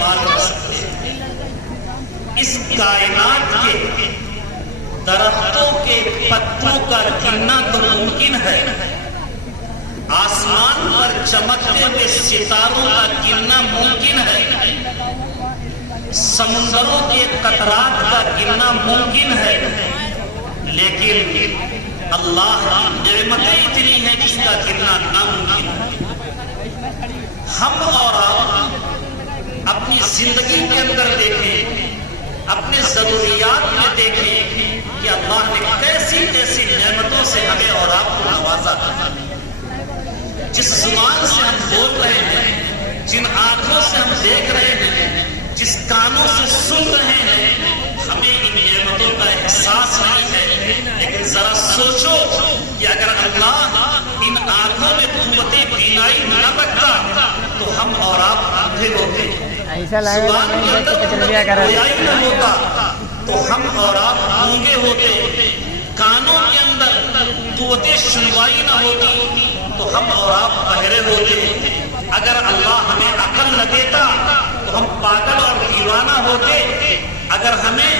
استعمال کر سکتے ہیں۔ اس کائنات کے درختوں کے پتوں کا گننا تو ممکن ہے، آسمان پر چمکتے ہوئے ستاروں کا گننا ممکن ہے، سمندروں کے قطرات کا گننا ممکن ہے، لیکن اللہ کی نعمتیں اتنی ہیں جس کا گننا ناممکن ہے۔ ہم اور آپ اپنی زندگی کے اندر دیکھیں، اپنے ضروریات میں دیکھیں کہ اللہ نے کیسی کیسی نعمتوں سے ہمیں اور آپ کو نوازا ہے۔ جس زبان سے ہم بول رہے ہیں، جن آنکھوں سے ہم دیکھ رہے ہیں، جس کانوں سے سن رہے ہیں، ہمیں ان نعمتوں کا احساس نہیں ہے، لیکن ذرا سوچو کہ اگر اللہ ان آنکھوں میں قوت بینائی نہ رکھتا تو ہم اور آپ اندھے ہوتے، زبان کے اندر گویائی نہ ہوتا تو ہم اور آپ گونگے ہوتے، کانوں کے اندر قوت سنوائی نہ ہوتی تو ہم اور آپ بہرے ہوتے، اگر اللہ ہمیں عقل نہ دیتا تو ہم پاگل اور دیوانہ ہوتے، اگر ہمیں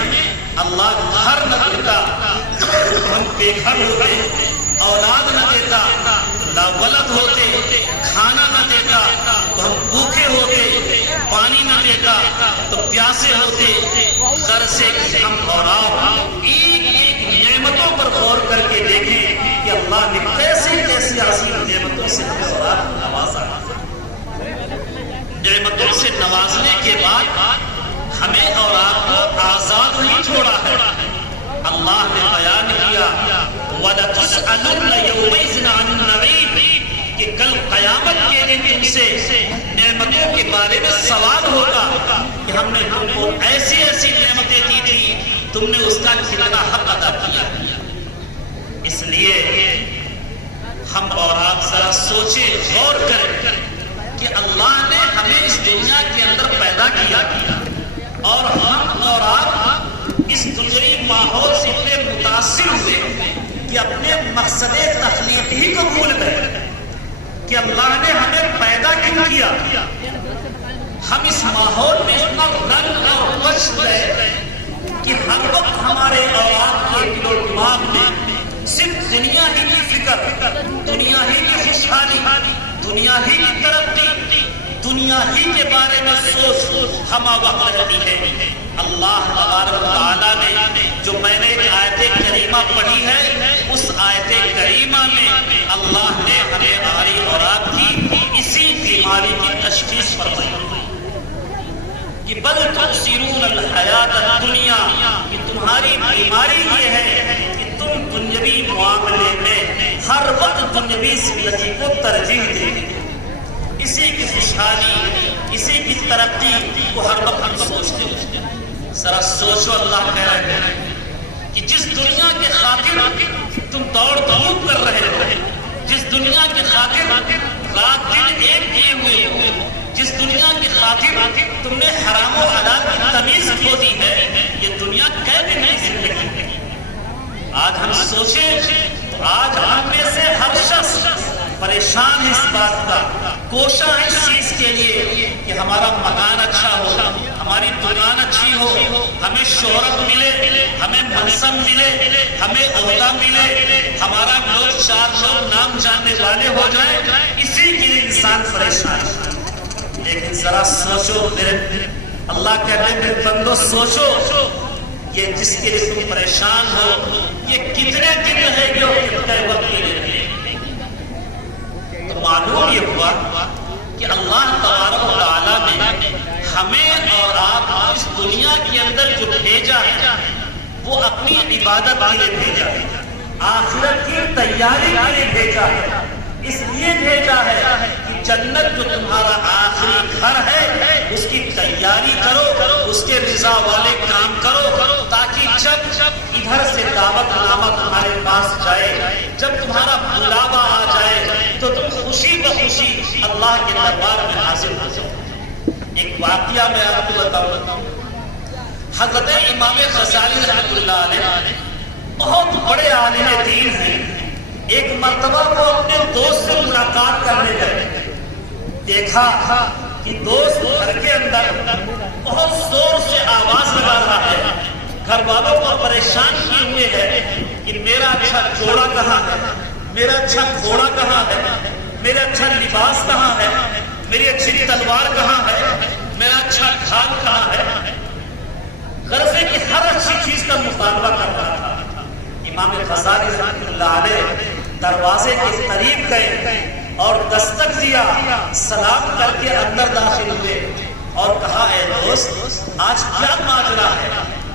اللہ گھر نہ دیتا تو ہم بے گھر ہوتے، اولاد نہ دیتا تو لاولد ہوتے، کھانا نہ دیتا تو ہم بھوکے ہوتے، پانی نہ دیتا تو پیاسے ہوتے۔ غرض سے ہم اور آپ ایک ایک نعمتوں پر غور کر کے دیکھیں کہ اللہ نے کیسی کیسی عظیم نعمتوں سے ہمیں اور آپ کو نوازا۔ نعمتوں سے نوازنے کے بعد ہمیں اور آپ کو آزاد نہیں چھوڑا ہے۔ اللہ نے بیان کیا وَلَتُسْأَلُنَّ يَوْمَئِذٍ عَنِ النَّعِيمِ کہ کل قیامت کے دن تم سے نعمتوں کے بارے میں سوال ہوگا کہ ہم نے تم کو ایسی ایسی نعمتیں دی تھی، تم نے اس کا کتنا حق ادا کیا۔ اس لیے ہم اور آپ ذرا سوچیں، غور کریں کہ اللہ نے ہمیں اس دنیا کے اندر پیدا کیا اور ہم اور آپ اس دنیاوی ماحول سے اتنے متاثر ہوئے کہ اپنے مقصد تخلیق ہی کو بھول گئے کہ اللہ نے ہمیں پیدا کیوں کیا۔ ہم اس ماحول میں اتنا رنگ اور بچ گئے کہ ہر وقت ہمارے اور آپ کے دل و دماغ میں صرف دنیا ہی کی فکر، دنیا ہی کی خوشحالی، دنیا ہی کی ترقی، دنیا ہی کے بارے میں سوچ ہمہ وقت رہتی ہے۔ اللہ تبارک و تعالیٰ نے جو میں نے ایک آیت کریمہ پڑھی ہے، اس آیت کریمہ میں اللہ نے ہمیں ہماری اور آپ کی اسی بیماری کی تشخیص فرمائی کہ بل تؤثرون الحیات الدنیا، کہ تمہاری بیماری یہ ہے کہ تم دنیاوی معاملے میں ہر وقت دنیاوی زندگی کو ترجیح دیتے، اسی کی خوشحالی، اسی کی ترقی کو ہر وقت ہم سوچتے ہیں۔ ذرا سوچو، اللہ کہہ رہے ہیں کہ جس دنیا کے خاطر تم دوڑ دھوپ کر رہے ہو، جس دنیا کے خاطر رات دن ایک کیے ہوئے ہو، جس دنیا کی خاطر تم نے حرام و حلال کی تمیز کھو دی ہے، یہ دنیا کیسے نئی زندگی ہے۔ آج ہم سوچیں تو آج ہم میں سے ہر شخص پریشان ہے اس بات کا، کوشاں ہے اس چیز کے لیے کہ ہمارا مکان اچھا ہو، ہماری دکان اچھی ہو، ہمیں شہرت ملے، ہمیں منصب ملے، ہمیں عہدہ ملے، ہمارا لوگ چار لوگ نام جاننے والے ہو جائیں، اسی کے لیے انسان پریشان ہے۔ لیکن ذرا سوچو، میرے اللہ کہتے ہیں میرے بندو سوچو، یہ جس کے لیے تم پریشان ہو یہ کتنے دن رہے گی اور کتنے وقت کے لیے رہے گی۔ تو معلوم یہ ہوا کہ اللہ تبارک و تعالیٰ نے ہمیں اور آپ کو اس دنیا کے اندر جو بھیجا ہے وہ اپنی عبادت کے لیے بھیجا ہے، آخرت کی تیاری کے لیے بھیجا ہے، اس لیے بھیجا ہے کہ جنت جو تمہارا آخری گھر ہے اس کی تیاری کرو، اس کے رضا والے کام کرو، تاکہ جب ادھر سے دعوت نامہ تمہارے پاس جائے، جب تمہارا بلاوا آ جائے تو تم خوشی بخوشی اللہ کے دربار میں حاضر ہو جاؤ۔ ایک واقعہ میں آپ کو بتاؤں، حضرت امام غزالی رحمۃ اللہ علیہ بہت بڑے عالم دین ہیں، ایک مرتبہ وہ اپنے دوست سے ملاقات کرنے گئے، دیکھا کہ دوست گھر گھر کے اندر بہت زور سے آواز لگا رہا ہے، گھر والوں کو پریشان کیے ہوئے ہے کہ میرا اچھا جوڑا کہاں ہے، میرا اچھا گھوڑا کہاں ہے، میرا اچھا لباس کہاں ہے، میری اچھی تلوار کہاں ہے، میرا اچھا ڈھال کہاں ہے۔ غرض ہے کہ ہر اچھی چیز کا مطالبہ کر رہا تھا۔ امام غزالی رحمۃ اللہ علیہ دروازے کے قریب گئے اور دستک دیا، سلام کر کے اندر داخل ہوئے اور کہا اے دوست، آج کیا ماجرا ہے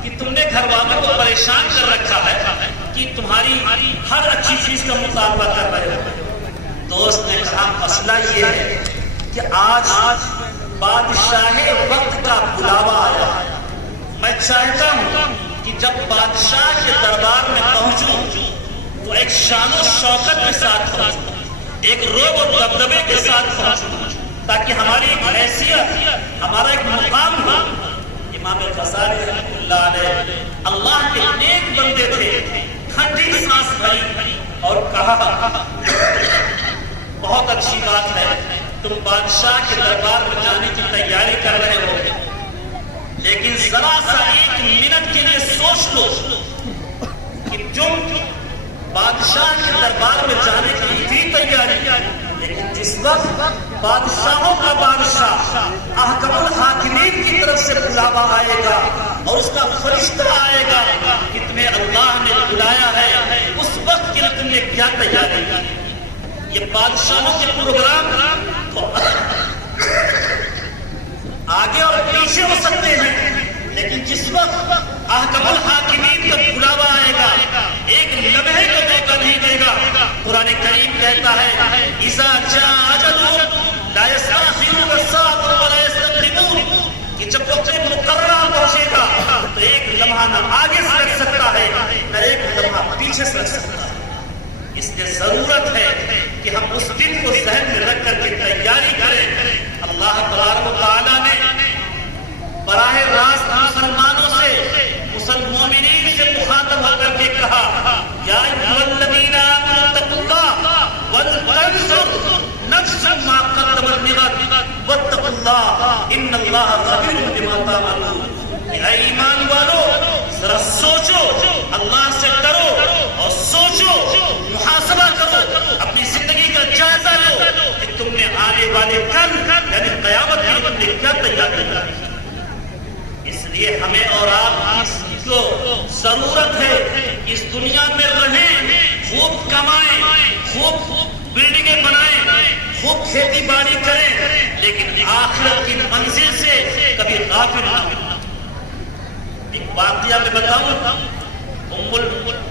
کہ تم نے گھر والوں کو پریشان کر رکھا ہے کہ تمہاری ہر اچھی چیز کا مطالبہ کر رہے ہو۔ دوست نے کہا مسئلہ یہ ہے کہ آج بادشاہ وقت کا بلاوا آیا ہے، میں چاہتا ہوں کہ جب بادشاہ کے دربار میں پہنچوں تو ایک شان و شوکت کے ساتھ پہنچوں، ایک روب و دبدبے کے ساتھ پہنچوں، تاکہ ہماری ایک حیثیت، ہمارا ایک مقام ہو۔ امام غزالی رحمۃ اللہ علیہ اللہ کے نیک بندے تھے، ٹھنڈی سانس بھری اور کہا بہت اچھی بات ہے، تم بادشاہ کے دربار میں جانے کی تیاری کر رہے ہو، لیکن ذرا سا ایک منٹ کے لیے سوچ لو کہ تم بادشاہ کے دربار میں جانے کی تھی تیاری، لیکن جس وقت بادشاہوں کا بادشاہ احکم الحاکمین کی طرف سے بلاوا آئے گا اور اس کا فرشتہ آئے گا کہ تمہیں اللہ نے بلایا ہے، اس وقت کے لیے تم نے کیا تیاری کی؟ یہ بادشاہوں کے پروگرام تو آگے اور پیچھے ہو سکتے ہیں، لیکن جس وقت احکم الحاکمین کا بلاوا آئے گا ایک لمحے کا موقع نہیں دے گا۔ قرآن کریم کہتا ہے اذا جاء اجلهم لا يستأخرون الساعة ولا يستقدمون، کہ جب وقت مقررہ پہنچے گا تو ایک لمحہ نہ آگے سے لگ سکتا ہے نہ ایک لمحہ پیچھے سے لگ سکتا ہے۔ اس لیے ضرورت ہے کہ ہم اس دن کو ذہن میں رکھ کر کے تیاری کریں۔ اللہ تبارک و تعالیٰ نے براہ راست مسلمانوں سے، مومنین سے مخاطب ہو کر کے کہا یا ایھا الذین آمنوا اتقوا اللہ ولتنظر نفس ما قدمت لغد واتقوا اللہ ان اللہ خبیر بما تعملون۔ اے ایمان والو، ذرا سوچو، اللہ سے ڈرو اور سوچو، محاسبہ کرو، اپنی زندگی کا جائزہ لو کہ تم نے آنے والے کل یعنی قیامت میں تم نے کیا تیاری کی۔ اس لیے ہمیں اور آپ کو ضرورت ہے کہ اس دنیا میں رہیں، خوب کمائیں، خوب بلڈنگیں بنائیں، خوب کھیتی باڑی کریں، لیکن آخرت کی منزل سے کبھی غافل نہ ہوں۔ ایک واقعہ میں بتاؤں،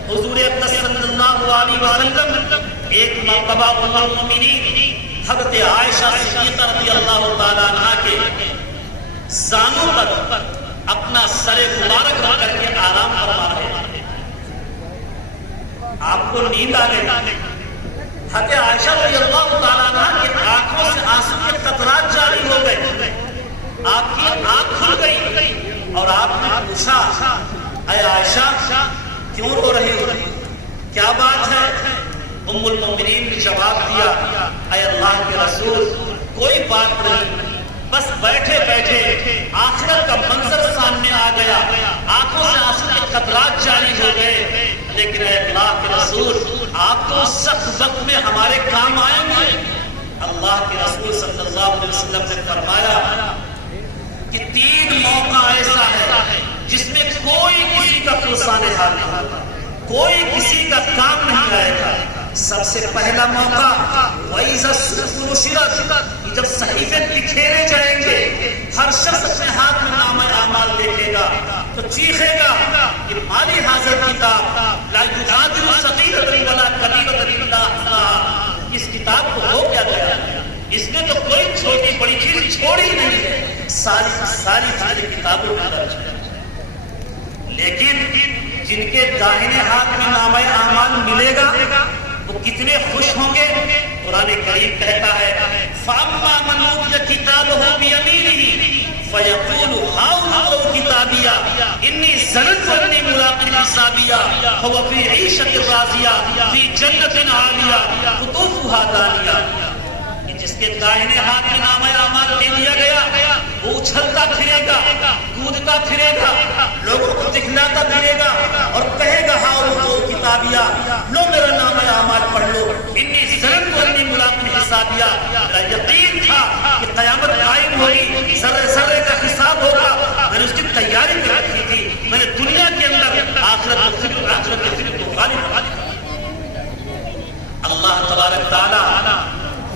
حضور اقدس صلی اللہ علیہ وسلم ایک مرتبہ ام المؤمنین حضرت عائشہ صدیقہ رضی اللہ تعالیٰ عنہ کے زانوں پر اپنا سر مبارک رکھ کر کے آرام فرما رہے ہیں، آپ کو نیند آ گئی۔ حضرت عائشہ رضی اللہ تعالیٰ عنہ کی آنکھوں سے آنسو کے قطرات جاری ہو گئے، آپ کی آنکھ کھل گئی اور آپ نے پوچھا اے عائشہ کیوں رو رہی ہو، کیا بات ہے؟ ام المؤمنین نے جواب دیا اے اللہ کے رسول کوئی بات نہیں، بس بیٹھے بیٹھے آخرت کا منظر سامنے آ گیا، آنکھوں سے آنسو کے قطرات جاری ہو گئے، لیکن اے اللہ کے رسول آپ تو اس سخت وقت میں ہمارے کام آئیں گے۔ اللہ کے رسول صلی اللہ علیہ وسلم نے فرمایا کہ 3 موقع ایسا ہے جس میں کوئی کسی کا پرسان حال نہیں ہوگا، کوئی کسی کا کام نہیں آئے گا۔ سب سے پہلا موقع وَإِذَا الصُّحُفُ نُشِرَتْ، جب صحیفے بکھیرے جائیں گے، ہر شخص اپنے ہاتھ میں نامہ اعمال دیکھے گا تو چیخے گا کہ مالی حاضر کتاب لا یغادر صغیرۃ ولا کبیرۃ الا احصاها، اس کتاب کو ہو کیا گیا، اس میں تو کوئی چھوٹی بڑی چیز چھوڑی نہیں ہے، ساری چیزیں کتابوں میں درج ہے۔ لیکن جن کے داہنے ہاتھ میں نامہ اعمال ملے گا وہ کتنے خوش ہوں گے۔ قرآن کریم کہتا ہے فَأَمَّا مَنْ أُوتِيَ كِتَابَهُ بِيَمِينِهِ فَيَقُولُ هَاؤُمُ اقْرَءُوا كِتَابِيَهْ إِنِّي ظَنَنتُ أَنِّي مُلَاقٍ حِسَابِيَهْ فَهُوَ فِي عِيشَةٍ رَاضِيَةٍ فِي جَنَّةٍ عَالِيَةٍ قُطُوفُهَا دَانِيَةٌ۔ جس کے دائنے ہاتھ میں نامہ اعمال دے دیا گیا وہ اچھلتا پھرے گا، کودتا پھرے گا، لوگوں کو دکھلاتا پھرے گا اور کہے گا ہاؤ کتابیا لو میرا نامہ اعمال پڑھ لو، انی ظننت انی ملاق حسابیا، میرا یقین تھا کہ قیامت قائم ہوگی، ذرے ذرے کا حساب ہوگا، میں نے اس کی تیاری کر رکھی تھی، میں نے دنیا کے اندر آخرت کے فکر کو غالب اللہ تبارک تعالیٰ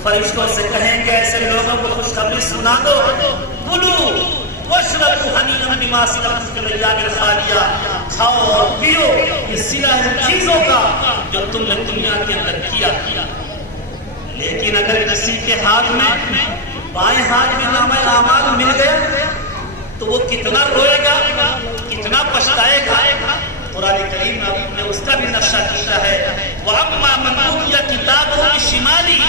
فرشتوں سے کہیں گے ایسے لوگوں کو خوشخبری سنا دو، کلو واشربوا حنیئا بما اسلفتم فی الایام الخالیہ، کھاؤ اور پیو اس سیاہ چیزوں کا جو تم نے دنیا کے اندر کیا۔ لیکن اگر کسی کے ہاتھ میں بائیں ہاتھ میں نامہ اعمال مل گیا تو وہ کتنا روئے گا، کتنا پچھتائے گا۔ قرآن کریم نے اس کا بھی نقشہ کیا ہے، وَأَمَّا مَنْ أُوتِیَ کِتَابَهُ بِشِمَالِهِ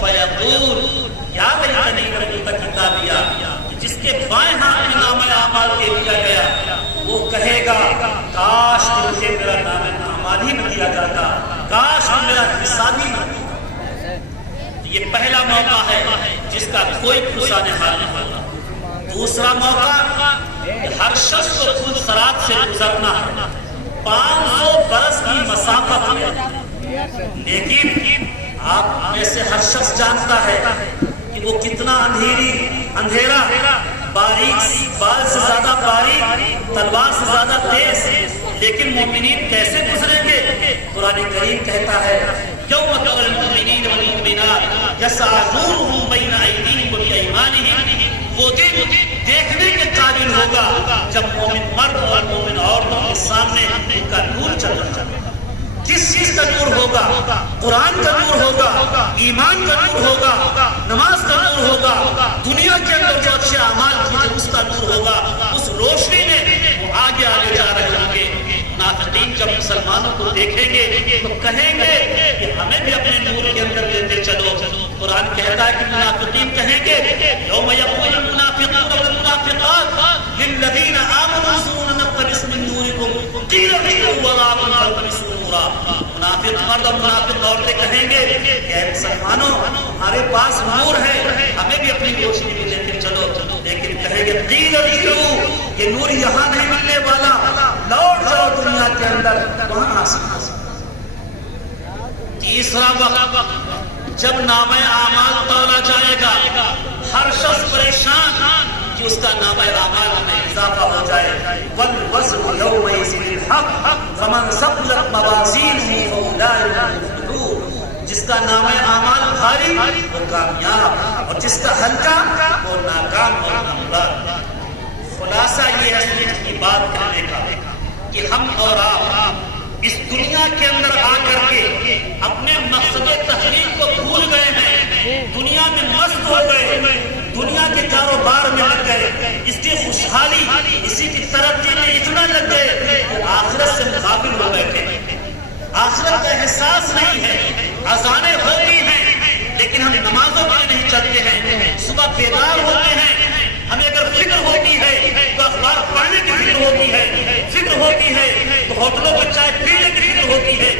فَيَقُولُ یَا لَیتَنِی لَمْ أُوتَ کِتَابِیَهْ، جس کے بائیں ہاتھ میں نامہ اعمال دے دیا گیا وہ کہے گا کاش مجھے میرا نامہ اعمال ہی نہ دیا جاتا، کاش میرا حساب ہی نہ۔ یہ پہلا موقع ہے جس کا کوئی پرسان حال نہیں ہوگا۔ دوسرا موقع ہر شخص کو خود صراط سے گزرنا ہے 500 برس کی مسافت میں، لیکن آپ میں سے ہر شخص جانتا ہے کہ وہ کتنا اندھیرا، باریک، بال سے زیادہ باریک، تلوار سے زیادہ تیز، لیکن مومنین کیسے گزریں گے؟ قرآن کریم کہتا ہے یوم تری المؤمنین والمؤمنات یسعی نورهم بین ایدیہم وبایمانہم، وہ دن دیکھنے کے قابل ہوگا جب مومن مرد اور مومن عورتوں کے سامنے ان کا نور چل رہا ہے۔ کس چیز کا نور ہوگا؟ قرآن کا نور ہوگا، ایمان کا نور ہوگا، نماز کا نور ہوگا، دنیا کے اندر جو اچھے اعمال کیے اس کا نور ہوگا۔ اس روشنی میں وہ آگے آگے جا رہے ہوں گے۔ منافقین جب مسلمانوں کو دیکھیں گے تو کہیں گے کہ ہمیں بھی اپنے نور کے اندر لیتے چلو۔ قرآن کہتا ہے کہ منافقین کہیں گے یوم یقول المنافقون والمنافقات للذین آمنوا انظرونا نقتبس من نورکم قیل ارجعوا وراءکم فالتمسوا نورا۔ منافق مرد اور منافق عورتیں کہیں گے کہ اے مسلمانوں ہمارے پاس نور ہے، ہمیں بھی اپنی روشنی میں لیتے چلو، لیکن کہیں گے قیل ارجعوا، یہ نور یہاں نہیں ملنے والا، لوٹ جاؤ دنیا کے اندر، وہاں آسمان۔ تیسرا وقت جب نامہ اعمال تولا جائے گا، ہر شخص پریشان کہ اس کا نامہ اعمال میں اضافہ ہو جائے۔ وَالْوَزْنُ يَوْمَئِذٍ الْحَقُّ فَمَنْ ثَقُلَتْ مَوَازِينُهُ فَأُولَٰئِکَ هُمُ الْمُفْلِحُونَ، جس کا نامہ اعمال بھاری وہ کامیاب اور جس کا ہلکا وہ ناکام اور نامراد۔ خلاصہ یہ ہے اس کی بات کرنے کا کہ ہم اور آپ اس دنیا کے اندر آ کر کے اپنے مقصد تحریک کو بھول گئے ہیں، دنیا میں مست ہو گئے، دنیا کے کاروبار میں لگ گئے، اس کی خوشحالی، اسی کی ترقی میں اتنا لگ گئے کہ آخرت سے مغافل ہو بیٹھے۔ آخرت کا احساس نہیں ہے، اذانیں ہوتی ہیں لیکن ہم نمازوں میں نہیں چلتے ہیں، صبح بیدار ہوتے ہیں، ہمیں اگر فکر ہوتی ہے تو اخبار پڑھنے کی فکر ہوتی ہے، فکر ہوتی ہے تو ہوٹلوں پر چائے پینے کی فکر ہوتی ہے،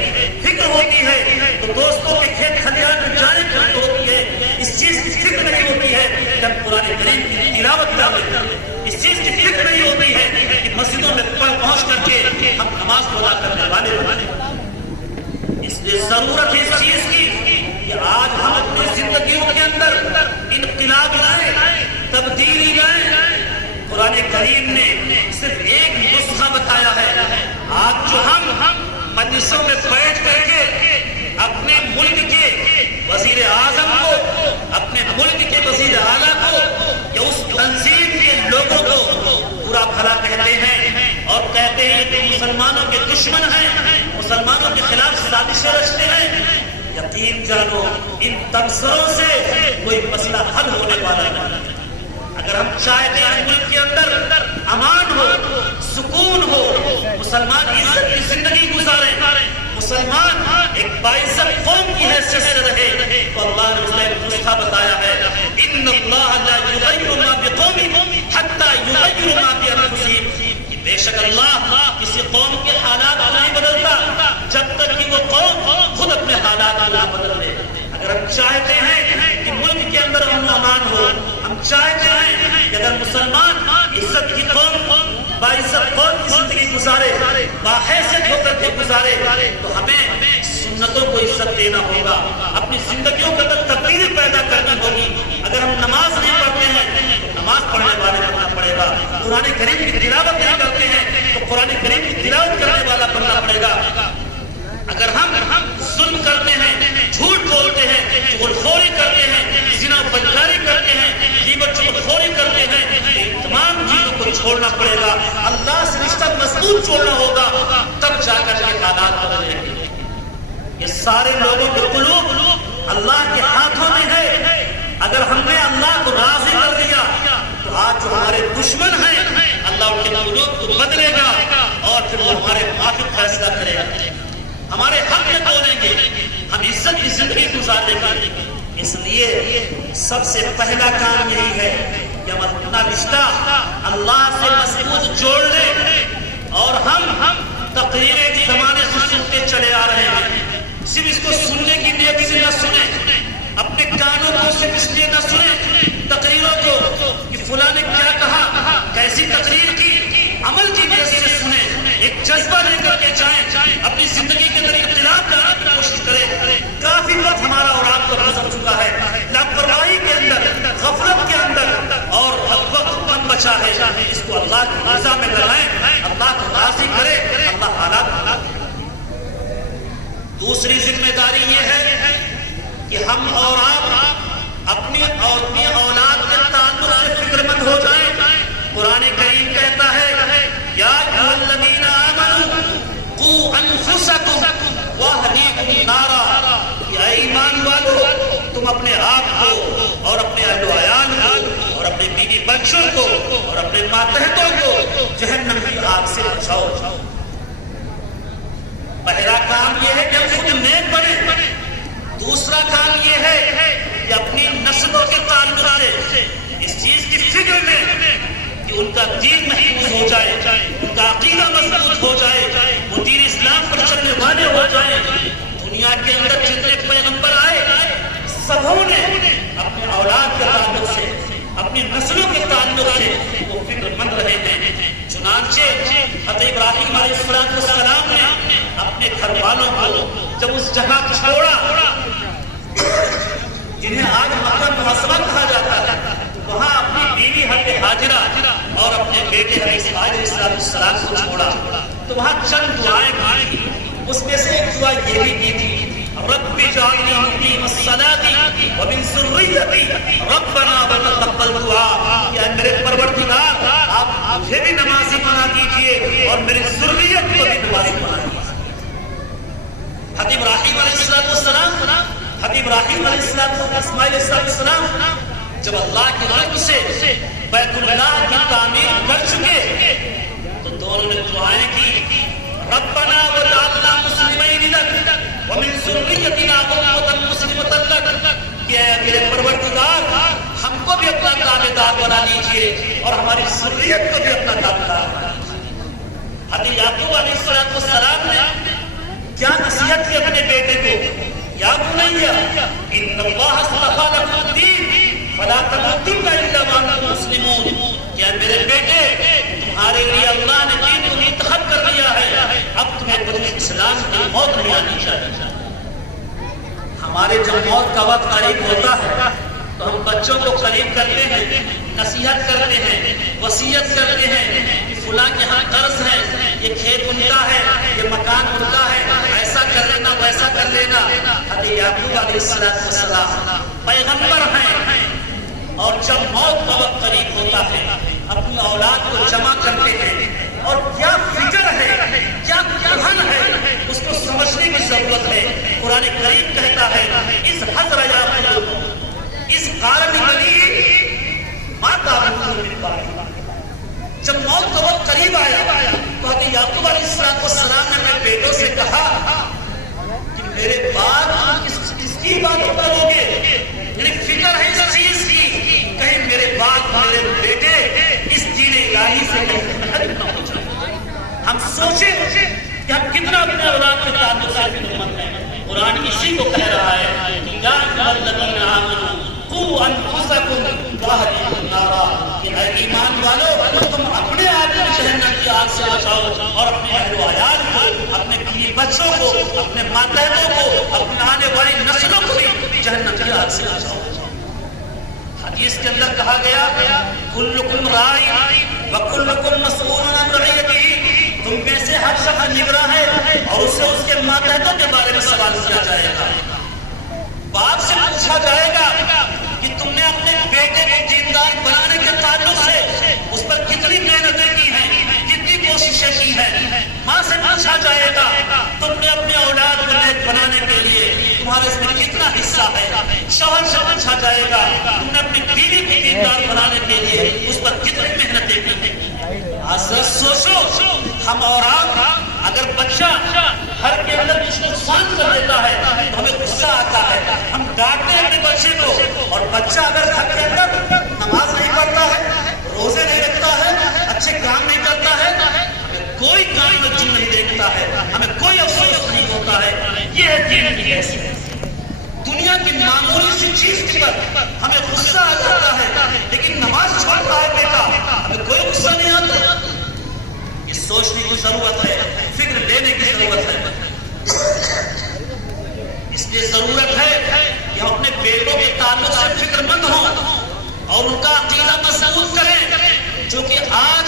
فکر ہوتی ہے تو دوستوں کے کھیت کھلیان میں جانے کی فکر ہوتی ہے۔ اس چیز کی فکر نہیں ہوتی ہے جب قرآن کریم کی تلاوت کرتے ہیں، اس چیز کی فکر نہیں ہوتی ہے کہ مسجدوں میں پہنچ کر کے ہم نماز کو ادا کرنے والے بنے۔ اس لیے ضرورت ہے اس چیز کی کہ آج ہم اپنی زندگیوں کے اندر انقلاب لائیں، تبدیلی لائیں۔ قرآن کریم نے صرف ایک نسخہ بتایا ہے۔ آج جو ہم مجلسوں میں بیٹھ کر کے اپنے ملک کے وزیر اعظم کو، اپنے ملک کے وزیر اعلیٰ کو یا اس تنظیم کے لوگوں کو برا بھلا کہتے ہیں اور کہتے ہیں کہ مسلمانوں کے دشمن ہیں، مسلمانوں کے خلاف سازشیں رچتے ہیں، یقین جانو ان تبصروں سے کوئی مسئلہ حل ہونے والا نہیں۔ اگر ہم چاہتے ہیں ملک کے اندر امان ہو، سکون ہو، مسلمان عزت کی زندگی گزارے، مسلمان ایک باعزت قوم کی حیثیت سے رہے، تو اللہ نے اس نے نسخہ بتایا ہے، ان اللہ لا یغیر ما بقوم حتی یغیر ما بانفسہم، بے شک اللہ کسی قوم کے حالات کو نہیں بدلتا جب تک کہ وہ قوم خود اپنے حالات کو نہ بدل دے۔ اگر ہم چاہتے ہیں کہ ملک چاہتے ہیں کہ اگر مسلمان عزت کی قوم باعزت قوم کی زندگی گزارے، باحیثیت ہو کر کے گزارے، تو ہمیں سنتوں کو عزت دینا ہوگا، اپنی زندگیوں کے اندر تبدیلی پیدا کرنی ہوگی۔ اگر ہم نماز نہیں پڑھتے ہیں تو نماز پڑھنے والے بننا پڑے گا، قرآن کریم کی تلاوت نہیں کرتے ہیں تو قرآن کریم کی تلاوت کرنے والا بننا پڑے گا۔ اگر ہم ظلم کرتے ہیں، جھوٹ بولتے ہیں، چغلخوری کرتے ہیں، زنا بدکاری کرتے ہیں، غیبت چغلخوری کرتے ہیں، تو تمام چیزوں کو چھوڑنا پڑے گا، اللہ سے رشتہ مضبوط چھوڑنا ہوگا، تب جا کر کے حالات بدلیں گے۔ یہ سارے لوگوں کے قلوب اللہ کے ہاتھوں میں ہے۔ اگر ہم نے اللہ کو راضی کر دیا تو آج جو ہمارے دشمن ہیں اللہ ان کے قلوب کو بدلے گا اور پھر وہ ہمارے موافق فیصلہ کرے گا، ہمارے حق میں بولیں گے، ہم عزت کی زندگی گزاریں گے۔ اس لیے سب سے پہلا کام یہی ہے کہ ہم اپنا رشتہ اللہ سے مضبوط جوڑ لیں، اور ہم تقریریں اس زمانے سے سنتے چلے آ رہے ہیں، صرف اس کو سننے کی نیت سے نہ سنیں، اپنے کانوں کو صرف اس لیے نہ سنیں تقریروں کو کہ فلاں نے کیا کہا، کیسی تقریر کی، عمل کی نیت سے سنیں، ایک جذبہ لے کر کے جائیں، اپنی زندگی کے اندر اختلاف لانے کی کوشش کریں۔ کافی وقت ہمارا اور آپ کا گزر چکا ہے لاپرواہی کے اندر، غفلت کے اندر، اور اب وقت کم بچا ہے، اس کو اللہ کی رضا میں لگائیں، اللہ کو راضی کرے، اللہ حالات۔ دوسری ذمہ داری یہ ہے کہ ہم اور آپ اپنی اولاد کے تعلق سے فکر مند ہو جائیں۔ قرآن کریم کہتا ہے یا ایھا الذین آمنوا قوا انفسکم واہلیکم نارا، یا ایمان والو تم اپنے آپ کو اور اپنے اہل و عیال کو اور اپنے بیوی بچوں کو اور اپنے ماتحتوں کو جہنم کی آگ سے بچاؤ۔ پہلا کام یہ ہے کہ ہم خود نیک بنیں، دوسرا کام یہ ہے کہ اپنی نسلوں کے تعلق سے اس چیز کی فکر لیں کہ ان کا دین محفوظ ہو جائے، ان کا عقیدہ مضبوط ہو جائے، وہ دین اسلام پر چلنے والے ہو جائیں۔ دنیا کے اندر جتنے پیغمبر آئے سبوں نے اپنے اولاد کے تعلق سے، اپنی نسلوں کے تعلق سے وہ فکر مند رہے ہیں۔ چنانچہ حضرت ابراہیم علیہ السلام نے اپنے گھر والوں کو جب اس جگہ چھوڑا جنہیں آج مکہ معظمہ کہا جاتا ہے، وہاں اپنی بیوی حضرت ہاجرہ اور اپنے بیٹے حضرت اسماعیل علیہ السلام کو چھوڑا تو وہاں چند دعائیں کی، اس میں سے ایک دعا یہ بھی کی تھی رب اجعلنی مقیم الصلاۃ ومن ذریتی ربنا وتقبل دعا، کہ میرے پروردگار آپ مجھے بھی نمازی بنا دیجئے اور میری ذریت کو بھی نمازی بنا دیجئے۔ حضرت ابراہیم علیہ السلام اسماعیل علیہ السلام جب اللہ کی رحمت سے بیت اللہ کی تعمیر کر چکے تو دونوں نے دعائیں کی ربنا وجعلنا مسلمین لک ومن ذریتنا امة مسلمة لک، کہ اے میرے پروردگار ہم کو بھی اپنا تابعدار بنا لیجئے اور ہماری ذریت کو بھی اپنا تابعدار بنا لیجئے۔ حضرت یعقوب علیہ السلام نے کیا نصیحت کی اپنے بیٹے کو، یا بنی ان اللہ اصطفیٰ لکم الدین فلا تموتن الا وانتم مسلمون، کیا میرے بیٹے تمہارے لیے اللہ نے دین کو منتخب کر دیا ہے، اب تمہیں بدون اسلام کی موت نہیں آنی چاہیے۔ ہمارے جب موت کا وقت قریب ہوتا ہے تو ہم بچوں کو قریب کرتے ہیں، نصیحت کرتے ہیں، وصیت کرتے ہیں کہ فلاں کے ہاں قرض ہے، یہ کھیت ان کا ہے، یہ مکان ان کا ہے، ایسا کر لینا ویسا کر لینا۔ حضرت یعقوب علیہ السلام پیغمبر ہیں اور جب موت کا وقت قریب ہوتا ہے اپنی اولاد کو جمع کرتے ہیں، اور کیا فکر ہے، کیا ذہن ہے، اس کو سمجھنے کی ضرورت ہے۔ قرآن کریم کہتا ہے اس حضر یعقوب اس قارن بنی ما تعبدون من بعدی، جب موت کا وقت قریب آیا تو حضرت یعقوب علیہ السلام نے اپنے بیٹوں سے کہا کہ میرے بعد اس کی عبادت کرو گے، یعنی فکر ہے اس چیز کی کہیں میرے بعد میرے بیٹے اس دین الہی سے منحرف نہ ہو جائے۔ ہم سوچیں کہ ہم کتنا اپنے اولاد کے تعلق سے فکر مند ہیں۔ قرآن اسی کو کہہ رہا ہے یا ایھا الذین آمنوا قوا انفسکم واہلیکم نارا، کہ اے ایمان والو تم اپنے آپ کو جہنم کی آگ سے بچاؤ اور اپنے اہل و عیال کو، اپنے بیوی بچوں کو، اپنے ماتحتوں کو، اپنے آنے والی نسلوں کو بھی جہنم کی آگ سے بچاؤ۔ حدیث کے اندر کہا گیا کلکم راعی وکلکم مسئول عن رعیتہ، تم میں سے ہر شخص نگراں ہے اور اسے اس کے ماتحتوں کے بارے میں سوال کیا جائے گا۔ باپ سے پوچھا جائے گا کہ تم نے اپنے بیٹے کو دیندار بنانے کے تعلق سے اس پر کتنی محنتیں کی ہیں، کتنی کوششیں کی ہیں۔ ماں سے پوچھا جائے گا تم نے اپنے اولاد کو نیک بنانے کے لیے تمہارے اس میں کتنا حصہ ہے۔ شوہر سے پوچھا جائے گا تم نے اپنی بیوی کو دیندار بنانے کے لیے اس پر کتنی محنتیں کی ہیں۔ حضرت سوچو، ہم اور آپ اگر بچہ گھر کے اندر کچھ نقصان کر دیتا ہے تو ہمیں غصہ آتا ہے، ہم ڈانٹتے ہیں اپنے بچے کو، اور بچہ اگر گھر کے اندر نماز نہیں پڑھتا ہے، روزے نہیں رکھتا ہے، اچھے کام نہیں کرتا ہے، ہمیں کوئی کام رجوع نہیں دیکھتا ہے، ہمیں کوئی افسوس نہیں ہوتا ہے۔ یہ ہے دین کی حیثیت۔ دنیا کی معمولی سی چیز پر ہمیں غصہ آ جاتا ہے، لیکن نماز چھوڑتا ہے بیٹا، ہمیں کوئی غصہ نہیں آتا۔ یہ سوچنے کی ضرورت ہے، فکر لینے کی ضرورت ہے۔ اس لیے ضرورت ہے کہ ہم اپنے بیٹوں کے تعلق سے فکر مند ہوں اور ان کا عقیدہ مضبوط کریں، جو کہ آج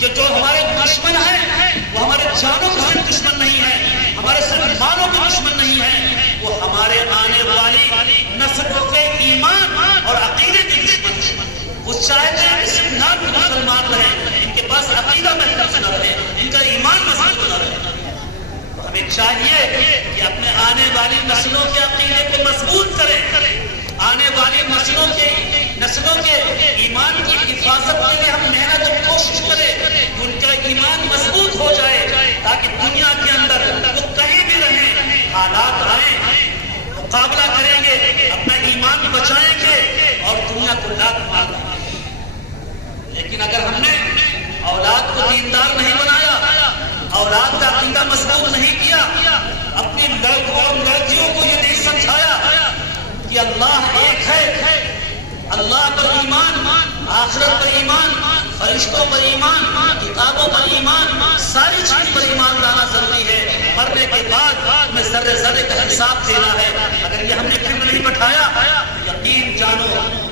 جو ہمارے دشمن ہیں وہ ہمارے جانوں کے صرف دشمن نہیں ہیں، ہمارے صرف مالوں کے دشمن نہیں ہیں، وہ ہمارے آنے والی نسلوں کے ایمان اور عقیدے کے دشمن ہیں۔ وہ چاہتے ہیں کہ صرف نام کے مسلمان رہیں، ان کے پاس عقیدہ محفوظ نہ رہے، ان کا ایمان مضبوط نہ رہے۔ تو ہمیں چاہیے کہ اپنے آنے والی نسلوں کے عقیدے کو مضبوط کریں، آنے والی نسلوں کے ایمان کی حفاظت کے لیے ہم محنت اور کوشش کریں کہ ان کا ایمان مضبوط ہو جائے، تاکہ دنیا کے اندر وہ کہیں بھی رہیں، حالات آئیں مقابلہ کریں گے، اپنا ایمان بچائیں گے اور دنیا کو لات مار دیں گے۔ لیکن اگر ہم نے اولاد کو دیندار نہیں بنایا، اولاد کا عقیدہ مضبوط نہیں کیا، اپنی لڑکوں اور لڑکیوں کو یہ نہیں سمجھایا کہ اللہ ایک ہے، اللہ پر ایمان، آخرت پر ایمان، فرشتوں پر ایمان، کتابوں پر ایمان، ساری چیز پر ایمان لانا ضروری ہے۔ مرنے کے بعد ہمیں ذرے ذرے کا حساب دینا ہے۔ اگر یہ ہم نے فکر نہیں بٹھایا، یقین جانو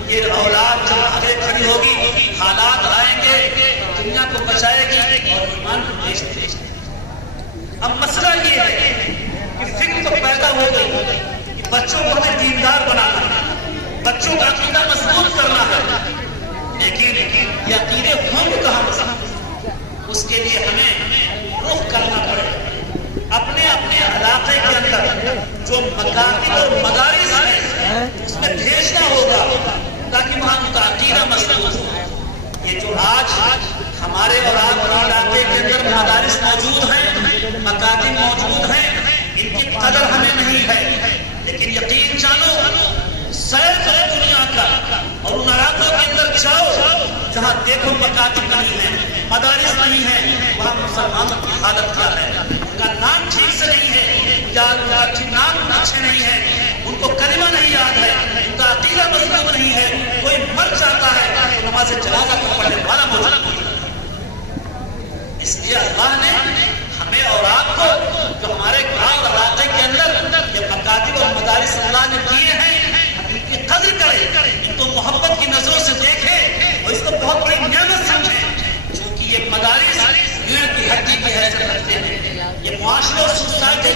یہ اولاد جب آگے کھڑی ہوگی، حالات آئیں گے، دنیا کو بچائے گی اور ایمان کو بیچ دے گی۔ اب مسئلہ یہ ہے کہ فکر تو پیدا ہو گئی کہ بچوں کو ہمیں دیندار بنانا ہے، بچوں کا عقیدہ مضبوط کرنا ہے، لیکن یہ عقیدے ہوں کہاں مضبوط؟ اس کے لیے ہمیں رخ کرنا پڑے اپنے علاقے کے اندر جو مکاتب اور مدارس ہیں اس میں بھیجنا ہوگا تاکہ وہاں ان کا عقیدہ مضبوط ہو۔ یہ جو آج ہمارے اور آپ کے علاقے کے اندر مدارس موجود ہیں، مکاتب موجود ہیں، ان کی قدر ہمیں نہیں ہے، لیکن یقین جانو سیر کرو دنیا کا اور ان علاقوں کے اندر جاؤ جہاں دیکھو مکاتب نہیں ہے، مدارس نہیں ہے، وہاں مسلمانوں کی حالت کیا ہے، ان کا نام ٹھیک سے نہیں ہے، یا نام اچھے نہیں ہے، ان کو کلمہ نہیں یاد ہے، ان کا عقیدہ مضبوط نہیں ہے، کوئی مر جاتا ہے تو نماز جنازہ کو پڑھنے والا موجود نہیں۔ اس لیے اللہ نے ہمیں اور آپ کو جو ہمارے گاؤں علاقے کے اندر یہ مکاتب اور مدارس اللہ نے دیے ہیں، ان کی قدر کریں، ان کو محبت کی نظروں سے دیکھیں اور اس کو بہت بڑی نعمت سمجھیں، چونکہ یہ مدارس ریڑھ کی ہڈی کی حیثیت رکھتے ہیں، یہ معاشرے اور سوسائٹی